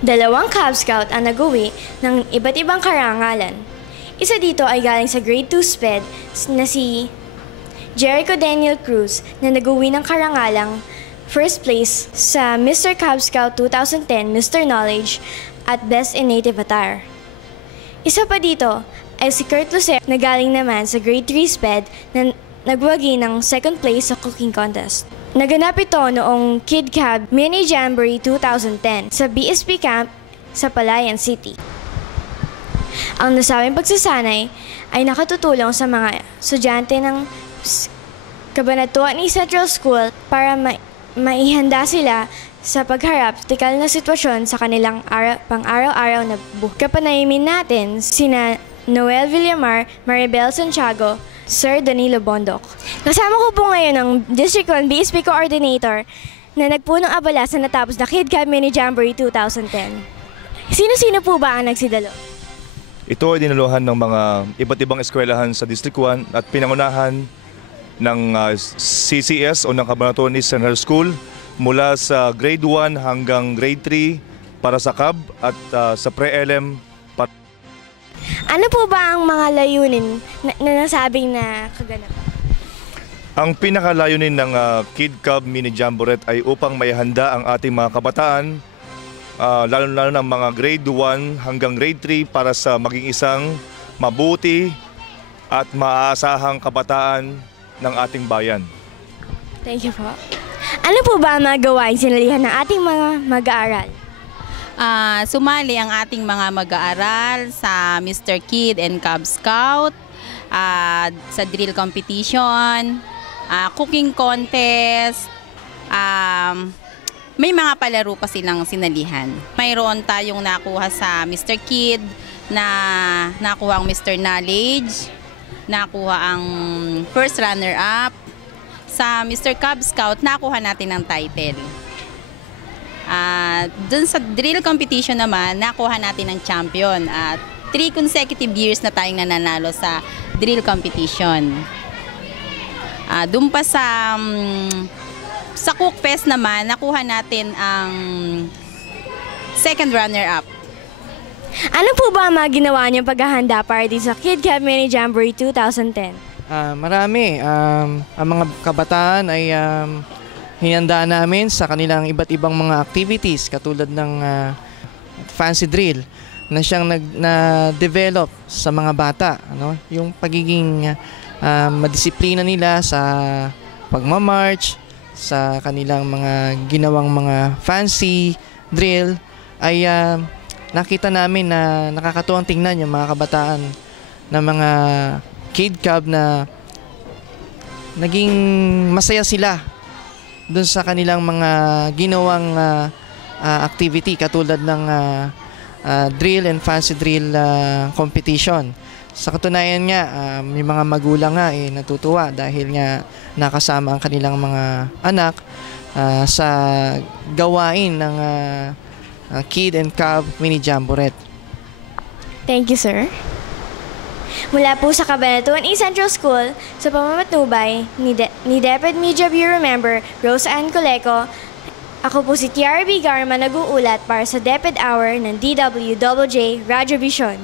Dalawang Cub Scout ang nag-uwi ng iba't ibang karangalan. Isa dito ay galing sa Grade 2 SPED na si Jericho Daniel Cruz na nag-uwi ng karangalang first place sa Mr. Cub Scout 2010 Mr. Knowledge at Best in Native Attire. Isa pa dito ay si Kurt Lucer na galing naman sa Grade 3 SPED na nagwagi ng second place sa cooking contest. Naganap ito noong Kid Cab Mini Jamboree 2010 sa BSP Camp sa Palayan City. Ang nasabing pagsasanay ay nakatutulong sa mga estudyante ng Cabanatuan East Central School para maihanda sila sa pagharap sa tikal na sitwasyon sa kanilang pang-araw-araw na buhay. Kapanayimin natin sina Noel Villamar, Maribel Santiago, Sir Danilo Bondok. Kasama ko po ngayon ang District 1 BSP Coordinator na nagpunong abala sa natapos na Kid Cab Mini Jamboree 2010. Sino-sino po ba ang nagsidalo? Ito ay dinaluhan ng mga iba't ibang eskwelahan sa District 1 at pinangunahan ng CCS o ng Cabanatuan East Central School mula sa Grade 1 hanggang Grade 3 para sa CAB at sa Pre-LM. Ano po ba ang mga layunin na nasabing na kaganap? Ang pinakalayunin ng Kid Cab Mini Jamboree ay upang maihanda ang ating mga kabataan, lalo-lalo ng mga Grade 1 hanggang Grade 3 para sa maging isang mabuti at maaasahang kabataan ng ating bayan. Thank you po. Ano po ba ang mga gawain sinalihan ng ating mga mag-aaral? Sumali ang ating mga mag-aaral sa Mr. Kid and Cub Scout, sa drill competition, cooking contest, may mga palaro pa silang sinalihan. Mayroon tayong nakuha sa Mr. Kid na nakuha ang Mr. Knowledge, nakuha ang first runner-up. Sa Mr. Cub Scout, nakuha natin ang title. Dun sa drill competition naman, nakuha natin ang champion. 3 consecutive years na tayong nananalo sa drill competition. Dun pa sa Cook Fest naman, nakuha natin ang second runner-up. Ano po ba ang mga ginawa niyong paghahanda para din sa Kid Cab Mini Jamboree 2010? Marami. Ang mga kabataan ay hinanda namin sa kanilang iba't ibang mga activities katulad ng fancy drill na siyang na-develop sa mga bata. Yung pagiging madisiplina nila sa pagmamarch, sa kanilang mga ginawang mga fancy drill ay nakita namin na nakakatuwang tingnan yung mga kabataan na mga Kid Cab na naging masaya sila doon sa kanilang mga ginawang activity katulad ng drill and fancy drill competition. Sa katunayan nga, may mga magulang nga natutuwa dahil nga nakasama ang kanilang mga anak sa gawain ng Kid and Cab Mini Jamboree. Thank you, sir. Mula po sa Cabanatuan East Central School, sa pamamatnubay ni DepEd Media Bureau Member Rose Ann Coleco, ako po si TRB Garma nag-uulat para sa DepEd Hour ng DWJJ Radyo Vision.